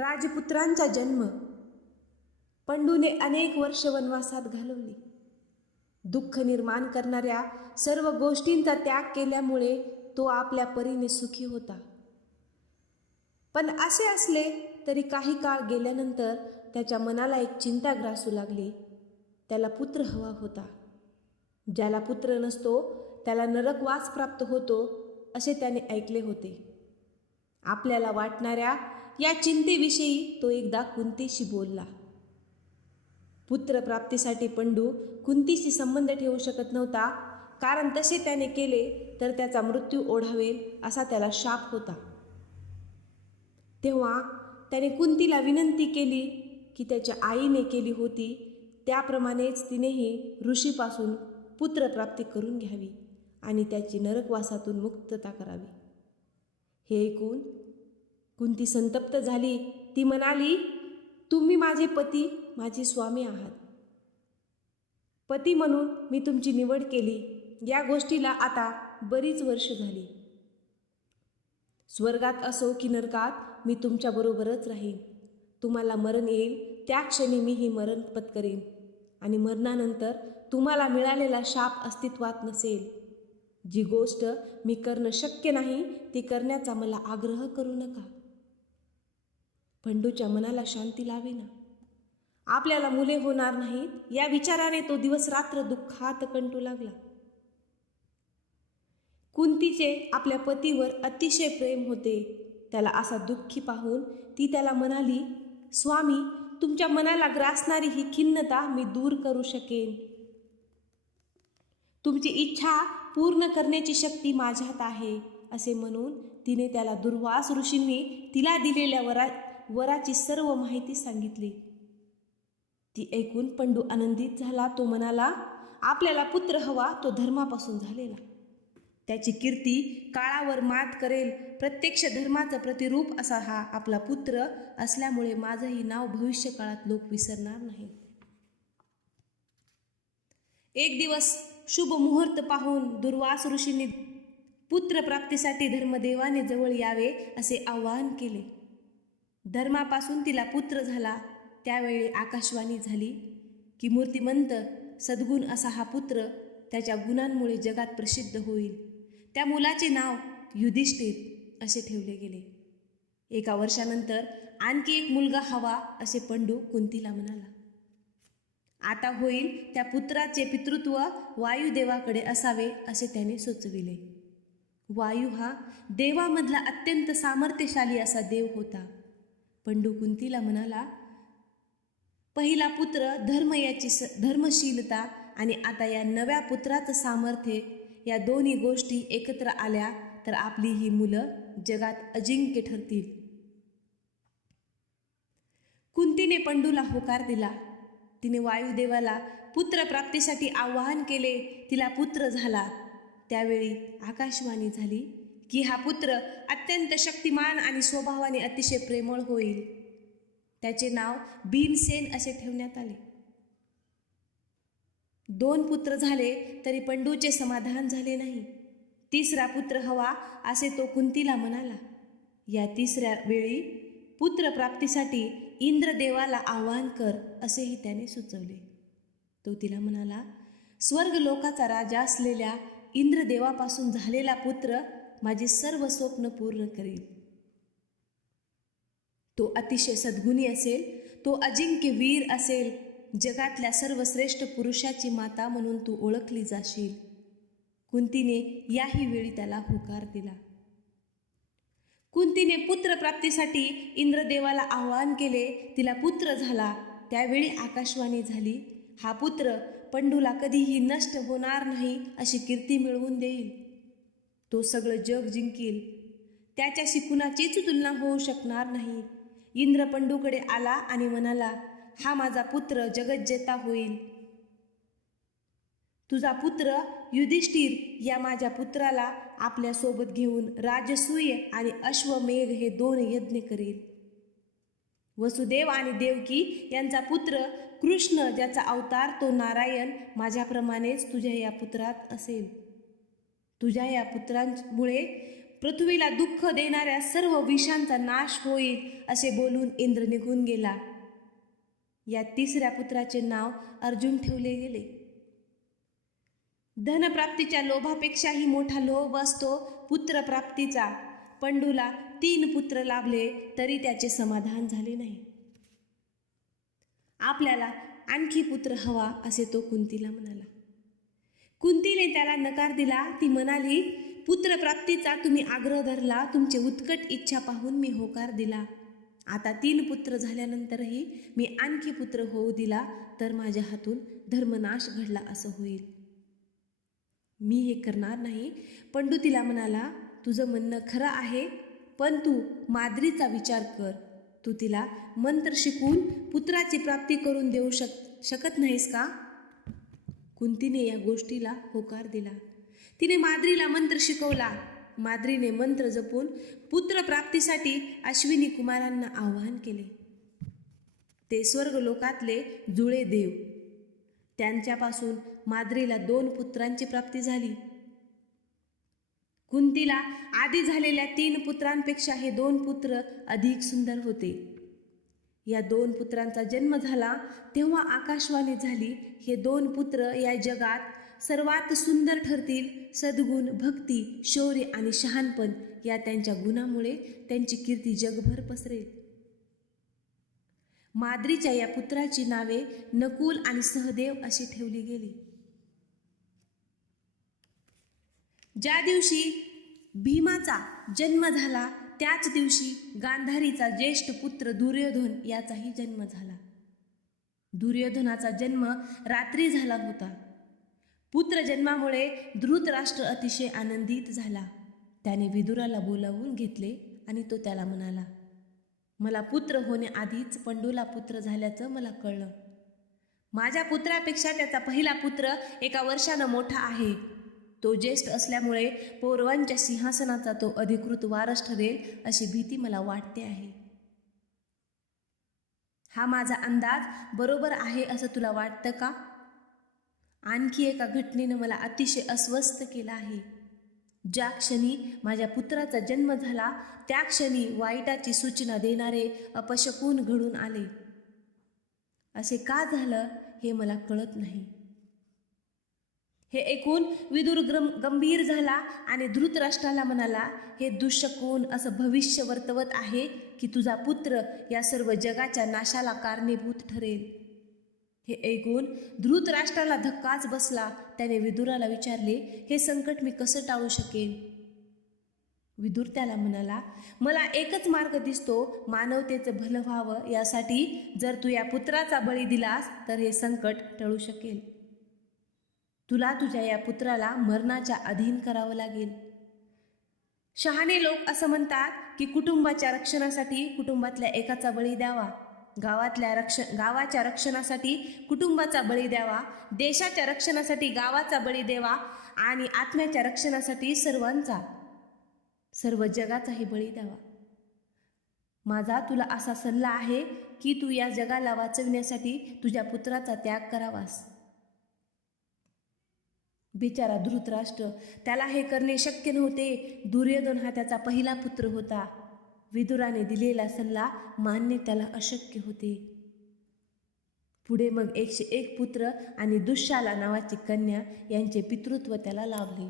राजपुत्रांचा जन्म. पंडूने अनेक वर्ष वनवासात घालवली. दुःख निर्माण करणाऱ्या सर्व गोष्टींचा त्याग केल्यामुळे तो आपल्या परीने सुखी होता. पण असे असले तरी काही काळ गेल्यानंतर त्याच्या मनाला एक चिंता ग्रासू लागली. त्याला पुत्र हवा होता. ज्याला पुत्र नसतो त्याला नरकवास प्राप्त होतो असे त्याने ऐकले होते. आपल्याला वाटणाऱ्या या चिंतेविषयी तो एकदा कुंतीशी बोलला. पुत्रप्राप्तीसाठी पंडू कुंतीशी संबंध ठेवू शकत नव्हता, कारण तसे त्याने केले तर त्याचा मृत्यू ओढावेल असा त्याला शाप होता. तेव्हा त्याने कुंतीला विनंती केली की त्याच्या आईने केली होती त्याप्रमाणेच तिनेही ऋषीपासून पुत्रप्राप्ती करून घ्यावी आणि त्याची नरकवासातून मुक्तता करावी. हे ऐकून कुंती संतप्त झाली. ती म्हणाली, तुम्ही माझे पती, माझे स्वामी आहात. पती म्हणून मी तुमची निवड केली. या गोष्टीला आता बरीच वर्ष झाली. स्वर्गात असो की नरकात मी तुमच्याबरोबरच राहीन. तुम्हाला मरण येईल त्या क्षणी मीही मरण पत्करीन आणि मरणानंतर तुम्हाला मिळालेला शाप अस्तित्वात नसेल. जी गोष्ट मी करणं शक्य नाही ती करण्याचा मला आग्रह करू नका. पंडूच्या मनाला शांती लावेना. आपल्याला मुले होणार नाहीत या विचाराने तो दिवस रात्र दुःखात कंटू लागला. कुंतीचे आपल्या पतीवर अतिशय प्रेम होते. त्याला असा दुःखी पाहून ती त्याला म्हणाली, स्वामी, तुमच्या मनाला ग्रासणारी ही खिन्नता मी दूर करू शकेन. तुमची इच्छा पूर्ण करण्याची शक्ती माझ्यात आहे. असे म्हणून तिने त्याला दुर्वास ऋषींनी तिला दिलेल्या वराची सर्व माहिती सांगितली. ती ऐकून पंडू आनंदित झाला. तो म्हणाला, आपल्याला पुत्र हवा तो धर्मापासून झालेला. त्याची कीर्ती काळावर मात करेल. प्रत्यक्ष धर्माचं प्रतिरूप असा हा आपला पुत्र असल्यामुळे माझंही नाव भविष्य काळात लोक विसरणार नाही. एक दिवस शुभ मुहूर्त पाहून दुर्वास ऋषींनी पुत्रप्राप्तीसाठी धर्मदेवाने जवळ यावे असे आवाहन केले. धर्मापासून तिला पुत्र झाला. त्यावेळी आकाशवाणी झाली की मूर्तिमंत सद्गुण असा हा पुत्र त्याच्या गुणांमुळे जगात प्रसिद्ध होईल. त्या मुलाचे नाव युधिष्ठिर असे ठेवले गेले. एका वर्षानंतर आणखी एक मुलगा हवा असे पंडू कुंतीला म्हणाला. आता होईल त्या पुत्राचे पितृत्व वायुदेवाकडे असावे असे त्याने सुचविले. वायू हा देवामधला अत्यंत सामर्थ्यशाली असा देव होता. पंडू कुंतीला म्हणाला, पहिला पुत्र धर्म याची धर्मशीलता आणि आता या नव्या पुत्राचं सामर्थ्य या दोन्ही गोष्टी एकत्र आल्या तर आपली ही मुलं जगात अजिंक्य ठरतील. कुंतीने पंडूला होकार दिला. तिने वायुदेवाला पुत्रप्राप्तीसाठी आवाहन केले. तिला पुत्र झाला. त्यावेळी आकाशवाणी झाली की हा पुत्र अत्यंत शक्तिमान आणि स्वभावाने अतिशय प्रेमळ होईल. त्याचे नाव भीमसेन असे ठेवण्यात आले. 2 पुत्र झाले तरी पंडूचे समाधान झाले नाही. तिसरा पुत्र हवा असे तो कुंतीला म्हणाला. या तिसऱ्या वेळी पुत्रप्राप्तीसाठी इंद्रदेवाला आवाहन कर असेही त्याने सुचवले. तो तिला म्हणाला, स्वर्ग लोकाचा राजा असलेल्या इंद्रदेवापासून झालेला पुत्र माझे सर्व स्वप्न पूर्ण करेल. तो अतिशय सद्गुणी असेल. तो अजिंक्य वीर असेल. जगातल्या सर्वश्रेष्ठ पुरुषाची माता म्हणून तू ओळखली जाशील. कुंतीने याही वेळी त्याला होकार दिला. कुंतीने पुत्रप्राप्तीसाठी इंद्रदेवाला आवाहन केले. तिला पुत्र झाला. त्यावेळी आकाशवाणी झाली, हा पुत्र पंडूला कधीही नष्ट होणार नाही अशी कीर्ती मिळवून देईल. तो सगळं जग जिंकील. त्याच्याशी कुणाचीच तुलना होऊ शकणार नाही. इंद्र पंडूकडे आला आणि म्हणाला, हा माझा पुत्र जगज्जेता होईल. तुझा पुत्र युधिष्ठिर या माझ्या पुत्राला आपल्या सोबत घेऊन राजसूय आणि अश्वमेघ हे 2 यज्ञ करेल. वसुदेव आणि देवकी यांचा पुत्र कृष्ण ज्याचा अवतार तो नारायण माझ्याप्रमाणेच तुझ्या या पुत्रात असेल. तुझ्या या पुत्रांमुळे पृथ्वीला दुःख देणाऱ्या सर्व विषांचा नाश होईल असे बोलून इंद्र निघून गेला. या तिसऱ्या पुत्राचे नाव अर्जुन ठेवले गेले. धनप्राप्तीच्या लोभापेक्षाही मोठा लोभ असतो पुत्रप्राप्तीचा. पंडूला 3 पुत्र लाभले तरी त्याचे समाधान झाले नाही. आपल्याला आणखी पुत्र हवा असे तो कुंतीला म्हणाला. कुंतीने त्याला नकार दिला. ती म्हणाली, पुत्रप्राप्तीचा तुम्ही आग्रह धरला, तुमची उत्कट इच्छा पाहून मी होकार दिला. आता 3 पुत्र झाल्यानंतरही मी आणखी पुत्र होऊ दिला तर माझ्या हातून धर्मनाश घडला असं होईल. मी हे करणार नाही. पंडू तिला म्हणाला, तुझं म्हणणं खरं आहे, पण तू माद्रीचा विचार कर. तू तिला मंत्र शिकवून पुत्राची प्राप्ती करून देऊ शकत नाहीस का? कुंतीने या गोष्टीला होकार दिला. तिने माद्रीला मंत्र शिकवला. माद्रीने मंत्र जपून पुत्रप्राप्तीसाठी अश्विनी कुमारांना आवाहन केले. ते स्वर्गलोकातले जुळे देव. त्यांच्यापासून माद्रीला 2 पुत्रांची प्राप्ती झाली. कुंतीला आधी झालेल्या 3 पुत्रांपेक्षा हे 2 पुत्र अधिक सुंदर होते. या 2 पुत्रांचा जन्म झाला तेव्हा आकाशवाणी झाली, हे 2 पुत्र या जगात सर्वात सुंदर ठरतील. सद्गुण, भक्ती, शौर्य आणि शहाणपण या त्यांच्या गुणामुळे त्यांची कीर्ती जगभर पसरेल. माद्रीच्या या पुत्राची नावे नकुल आणि सहदेव अशी ठेवली गेली. ज्या दिवशी भीमाचा जन्म झाला त्याच दिवशी गांधारीचा ज्येष्ठ पुत्र दुर्योधन याचाही जन्म झाला. दुर्योधनाचा जन्म रात्री झाला होता. पुत्र जन्मामुळे धृतराष्ट्र अतिशय आनंदित झाला. त्याने विदुराला बोलावून घेतले आणि तो त्याला म्हणाला, मला पुत्र होण्याआधीच पंडूला पुत्र झाल्याचं मला कळलं. माझ्या पुत्रापेक्षा त्याचा पहिला पुत्र 1 वर्षानं मोठा आहे. तो ज्येष्ठ असल्यामुळे पौरवांच्या सिंहासनाचा तो अधिकृत वारस ठरेल अशी भीती मला वाटते आहे. हा माझा अंदाज बरोबर आहे असं तुला वाटतं का? आणखी एका घटनेनं मला अतिशय अस्वस्थ केलं आहे. ज्या क्षणी माझ्या पुत्राचा जन्म झाला त्या क्षणी वाईटाची सूचना देणारे अपशकुन घडून आले. असे का झालं हे मला कळत नाही. हे ऐकून विदुर गंभीर झाला आणि धृतराष्ट्राला म्हणाला, हे दुःशकुन असं भविष्य वर्तवत आहे की तुझा पुत्र या सर्व जगाच्या नाशाला कारणीभूत ठरेल. हे ऐकून धृतराष्ट्राला धक्काच बसला. त्याने विदुराला विचारले, हे संकट मी कसं टाळू शकेन? विदुर त्याला म्हणाला, मला एकच मार्ग दिसतो, मानवतेचं भलं व्हावं यासाठी जर तू या पुत्राचा बळी दिलास तर हे संकट टळू शकेल. तुला तुझ्या या पुत्राला मरणाच्या अधीन करावं लागेल. शहाणे लोक असं म्हणतात की कुटुंबाच्या रक्षणासाठी कुटुंबातल्या एकाचा बळी द्यावा, गावाच्या रक्षणासाठी कुटुंबाचा बळी द्यावा, देशाच्या रक्षणासाठी गावाचा बळी द्यावा आणि आत्म्याच्या रक्षणासाठी सर्व जगाचाही बळी द्यावा. माझा तुला असा सल्ला आहे की तू या जगाला वाचविण्यासाठी तुझ्या पुत्राचा त्याग करावास. बिचारा धृतराष्ट्र, त्याला हे करणे शक्य नव्हते. दुर्योधन हा त्याचा पहिला पुत्र होता. विदुराने दिलेला सल्ला मानणे त्याला अशक्य होते. पुढे मग 101 पुत्र आणि दुःशाला नावाची कन्या यांचे पितृत्व त्याला लाभले.